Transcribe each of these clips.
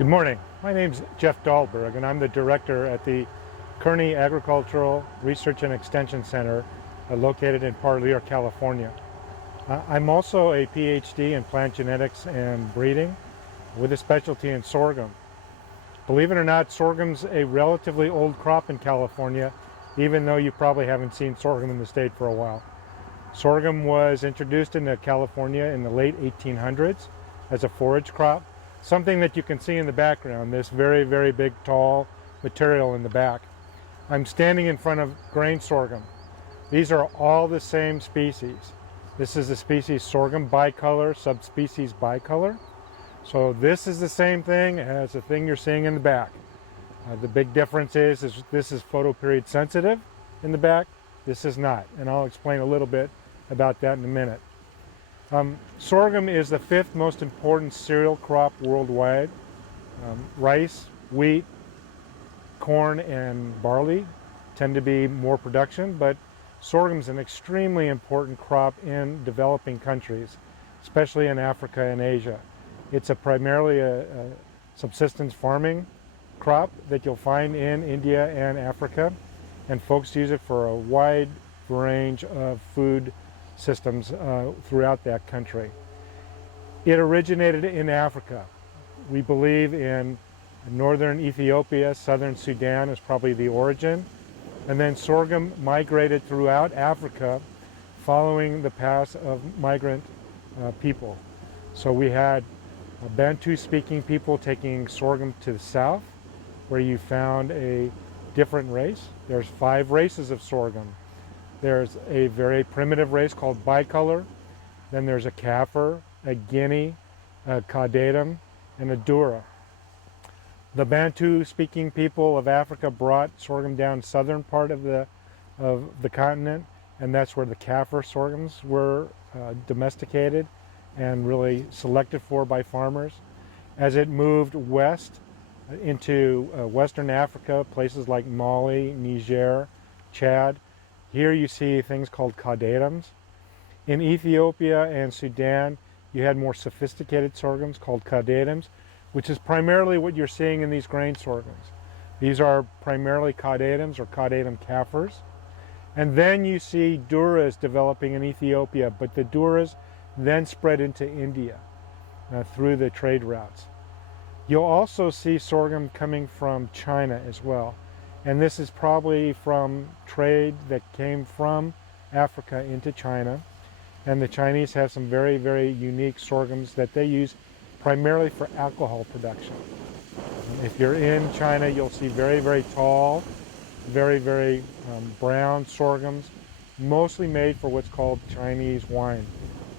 Good morning. My name's Jeff Dahlberg, and I'm the director at the Kearney Agricultural Research and Extension Center located in Parlier, California. I'm also a PhD in plant genetics and breeding with a specialty in sorghum. Believe it or not, sorghum's a relatively old crop in California, even though you probably haven't seen sorghum in the state for a while. Sorghum was introduced into California in the late 1800s as a forage crop. Something that you can see in the background, this very, very big, tall material in the back. I'm standing in front of grain sorghum. These are all the same species. This is the species Sorghum bicolor, subspecies bicolor. So this is the same thing as the thing you're seeing in the back. The big difference is this is photoperiod sensitive in the back. This is not, and I'll explain a little bit about that in a minute. Sorghum is the fifth most important cereal crop worldwide. Rice, wheat, corn, and barley tend to be more production, but sorghum is an extremely important crop in developing countries, especially in Africa and Asia. It's primarily a subsistence farming crop that you'll find in India and Africa, and folks use it for a wide range of food systems throughout that country. It originated in Africa. We believe in northern Ethiopia, southern Sudan is probably the origin, and then sorghum migrated throughout Africa following the path of migrant people. So we had Bantu-speaking people taking sorghum to the south, where you found a different race. There's 5 races of sorghum. There's a very primitive race called bicolor. Then there's a Kaffir, a Guinea, a Caudatum, and a Dura. The Bantu-speaking people of Africa brought sorghum down southern part of the continent, and that's where the Kaffir sorghums were domesticated and really selected for by farmers. As it moved west into Western Africa, places like Mali, Niger, Chad, here you see things called caudatums. In Ethiopia and Sudan, you had more sophisticated sorghums called caudatums, which is primarily what you're seeing in these grain sorghums. These are primarily caudatums or caudatum Kaffirs. And then you see Duras developing in Ethiopia, but the Duras then spread into India through the trade routes. You'll also see sorghum coming from China as well. And this is probably from trade that came from Africa into China. And the Chinese have some very, very unique sorghums that they use primarily for alcohol production. If you're in China, you'll see very, very tall, very, very brown sorghums, mostly made for what's called Chinese wine,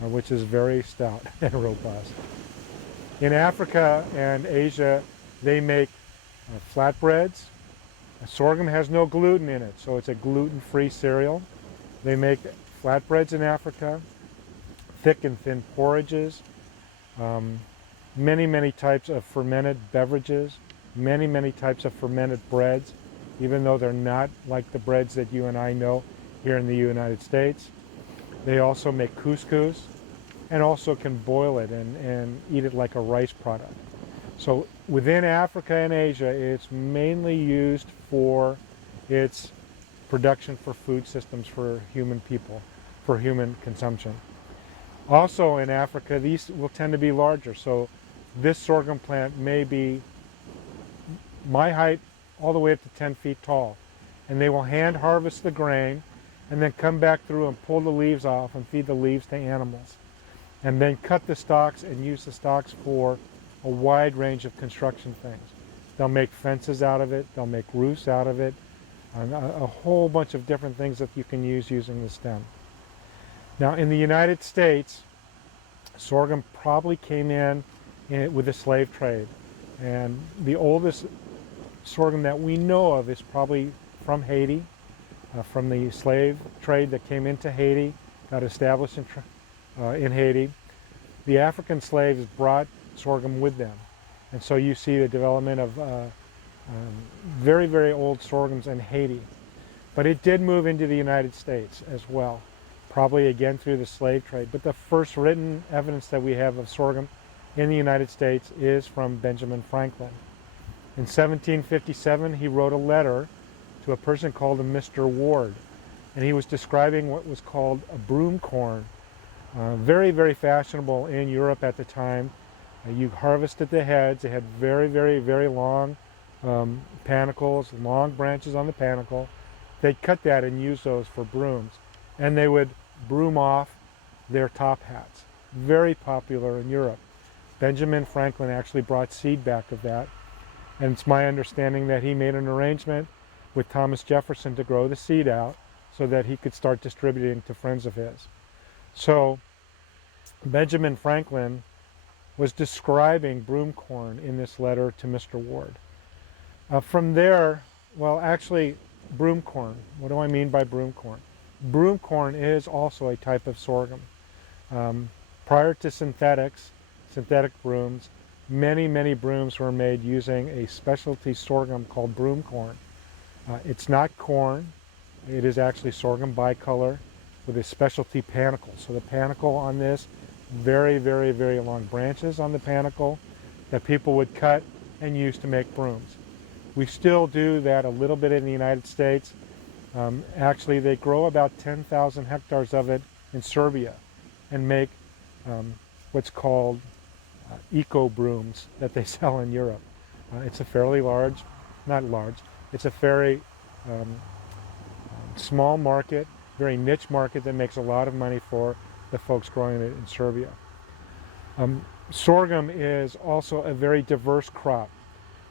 which is very stout and robust. In Africa and Asia, they make flatbreads. Sorghum has no gluten in it, so it's a gluten-free cereal. They make flatbreads in Africa, thick and thin porridges, many, many types of fermented beverages, many, many types of fermented breads, even though they're not like the breads that you and I know here in the United States. They also make couscous and also can boil it and eat it like a rice product. So within Africa and Asia, it's mainly used for its production for food systems for human people, for human consumption. Also in Africa, these will tend to be larger. So this sorghum plant may be my height all the way up to 10 feet tall. And they will hand harvest the grain and then come back through and pull the leaves off and feed the leaves to animals. And then cut the stalks and use the stalks for a wide range of construction things. They'll make fences out of it, they'll make roofs out of it, and a whole bunch of different things that you can use using the stem. Now in the United States, sorghum probably came in with the slave trade, and the oldest sorghum that we know of is probably from Haiti, from the slave trade that came into Haiti, got established in Haiti. The African slaves brought sorghum with them, and so you see the development of very, very old sorghums in Haiti. But it did move into the United States as well, probably again through the slave trade. But the first written evidence that we have of sorghum in the United States is from Benjamin Franklin. In 1757, he wrote a letter to a person called a Mr. Ward, and he was describing what was called a broom corn. Very, very fashionable in Europe at the time. You harvested the heads. They had very, very, very long panicles, long branches on the panicle. They'd cut that and use those for brooms, and they would broom off their top hats. Very popular in Europe. Benjamin Franklin actually brought seed back of that, and it's my understanding that he made an arrangement with Thomas Jefferson to grow the seed out so that he could start distributing to friends of his. So Benjamin Franklin was describing broom corn in this letter to Mr. Ward. From there, well, actually, broom corn. What do I mean by broom corn? Broom corn is also a type of sorghum. Prior to synthetic brooms, many, many brooms were made using a specialty sorghum called broom corn. It's not corn. It is actually sorghum bicolor with a specialty panicle. So the panicle on this, very, very, very long branches on the panicle that people would cut and use to make brooms. We still do that a little bit in the United States. Actually, they grow about 10,000 hectares of it in Serbia and make what's called eco brooms that they sell in Europe. It's a fairly large, not large, it's a very small market, very niche market that makes a lot of money for the folks growing it in Serbia. Sorghum is also a very diverse crop.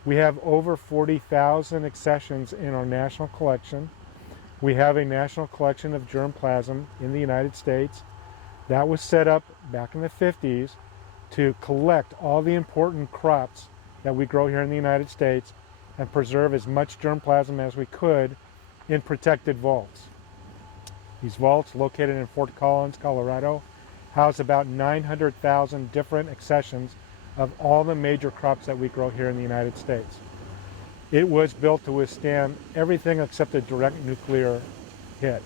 We have over 40,000 accessions in our national collection. We have a national collection of germplasm in the United States. That was set up back in the 50s to collect all the important crops that we grow here in the United States and preserve as much germplasm as we could in protected vaults. These vaults, located in Fort Collins, Colorado, house about 900,000 different accessions of all the major crops that we grow here in the United States. It was built to withstand everything except a direct nuclear hit.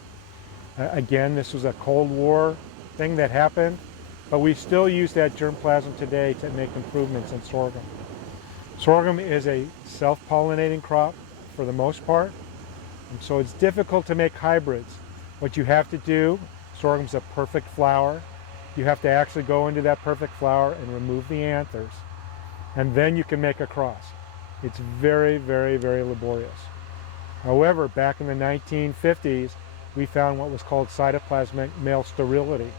Again, this was a Cold War thing that happened, but we still use that germplasm today to make improvements in sorghum. Sorghum is a self-pollinating crop for the most part, and so it's difficult to make hybrids. What you have to do, sorghum's a perfect flower. You have to actually go into that perfect flower and remove the anthers, and then you can make a cross. It's very, very, very laborious. However, back in the 1950s, we found what was called cytoplasmic male sterility,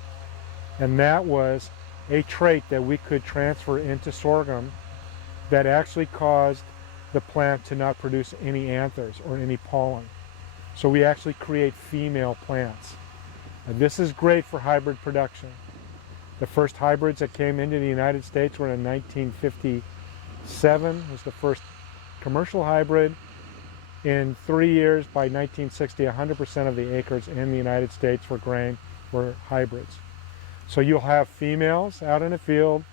and that was a trait that we could transfer into sorghum that actually caused the plant to not produce any anthers or any pollen. So we actually create female plants. And this is great for hybrid production. The first hybrids that came into the United States were in 1957, was the first commercial hybrid. In 3 years, by 1960, 100% of the acres in the United States for grain were hybrids. So you'll have females out in the field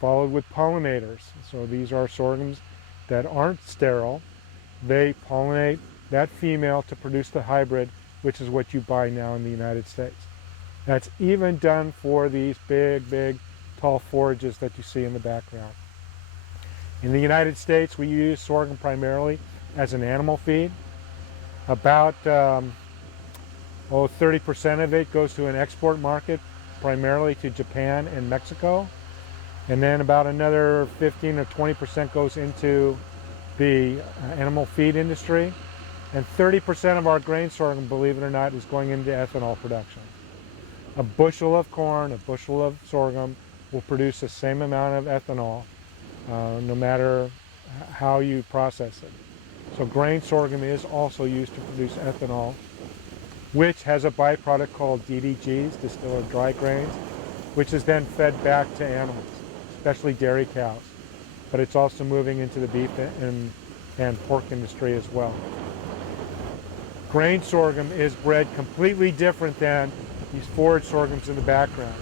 followed with pollinators. So these are sorghums that aren't sterile. They pollinate that female to produce the hybrid, which is what you buy now in the United States. That's even done for these big, big, tall forages that you see in the background. In the United States, we use sorghum primarily as an animal feed. About 30% of it goes to an export market, primarily to Japan and Mexico. And then about another 15 or 20% goes into the animal feed industry. And 30% of our grain sorghum, believe it or not, is going into ethanol production. A bushel of corn, a bushel of sorghum will produce the same amount of ethanol no matter how you process it. So grain sorghum is also used to produce ethanol, which has a byproduct called DDGs, distillers dry grains, which is then fed back to animals, especially dairy cows. But it's also moving into the beef and pork industry as well. Grain sorghum is bred completely different than these forage sorghums in the background.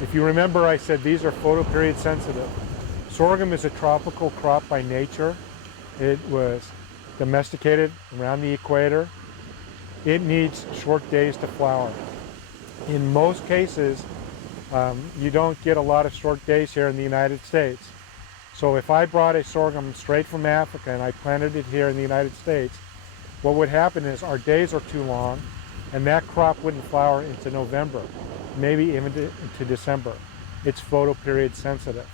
If you remember, I said these are photoperiod sensitive. Sorghum is a tropical crop by nature. It was domesticated around the equator. It needs short days to flower. In most cases, You don't get a lot of short days here in the United States. So if I brought a sorghum straight from Africa and I planted it here in the United States, what would happen is our days are too long and that crop wouldn't flower into November, maybe even into December. It's photoperiod sensitive.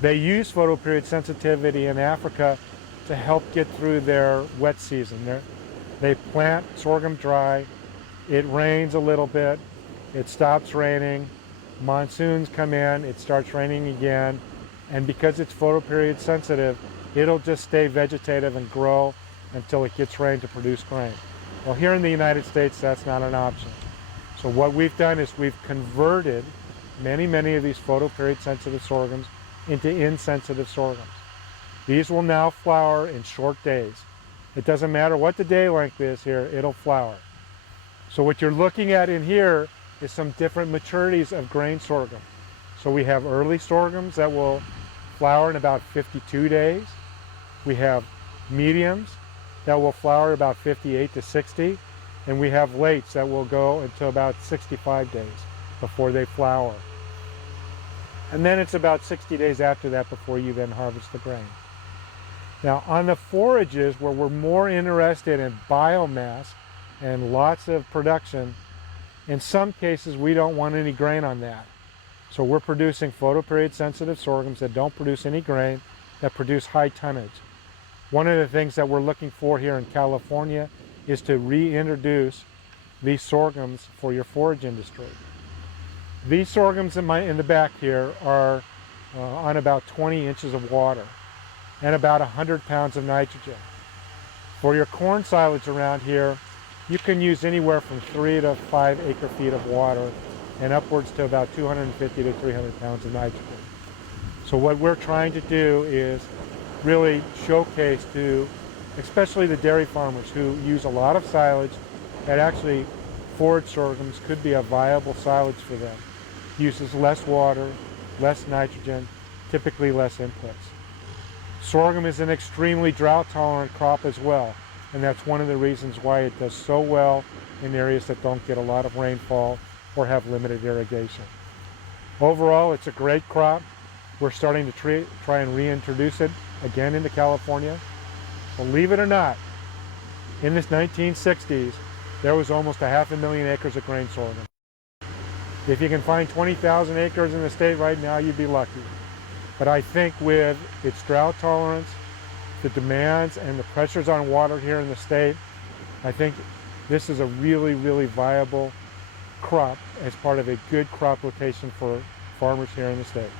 They use photoperiod sensitivity in Africa to help get through their wet season. They plant sorghum dry, it rains a little bit, it stops raining, monsoons come in, it starts raining again, and because it's photoperiod sensitive, it'll just stay vegetative and grow until it gets rain to produce grain. Well, here in the United States, that's not an option. So what we've done is we've converted many of these photoperiod sensitive sorghums into insensitive sorghums. These will now flower in short days. It doesn't matter what the day length is here, it'll flower. So what you're looking at in here is some different maturities of grain sorghum. So we have early sorghums that will flower in about 52 days. We have mediums that will flower about 58 to 60. And we have lates that will go until about 65 days before they flower. And then it's about 60 days after that before you then harvest the grain. Now on the forages where we're more interested in biomass and lots of production, in some cases we don't want any grain on that. So we're producing photoperiod sensitive sorghums that don't produce any grain, that produce high tonnage. One of the things that we're looking for here in California is to reintroduce these sorghums for your forage industry. These sorghums in the back here are on about 20 inches of water and about 100 pounds of nitrogen. For your corn silage around here, you can use anywhere from 3 to 5 acre-feet of water and upwards to about 250 to 300 pounds of nitrogen. So what we're trying to do is really showcase to especially the dairy farmers who use a lot of silage that actually forage sorghums could be a viable silage for them. Uses less water, less nitrogen, typically less inputs. Sorghum is an extremely drought-tolerant crop as well, and that's one of the reasons why it does so well in areas that don't get a lot of rainfall or have limited irrigation. Overall, it's a great crop. We're starting to try and reintroduce it again into California. Believe it or not, in the 1960s, there was almost 500,000 acres of grain sorghum. If you can find 20,000 acres in the state right now, you'd be lucky. But I think with its drought tolerance, the demands and the pressures on water here in the state, I think this is a really viable crop as part of a good crop rotation for farmers here in the state.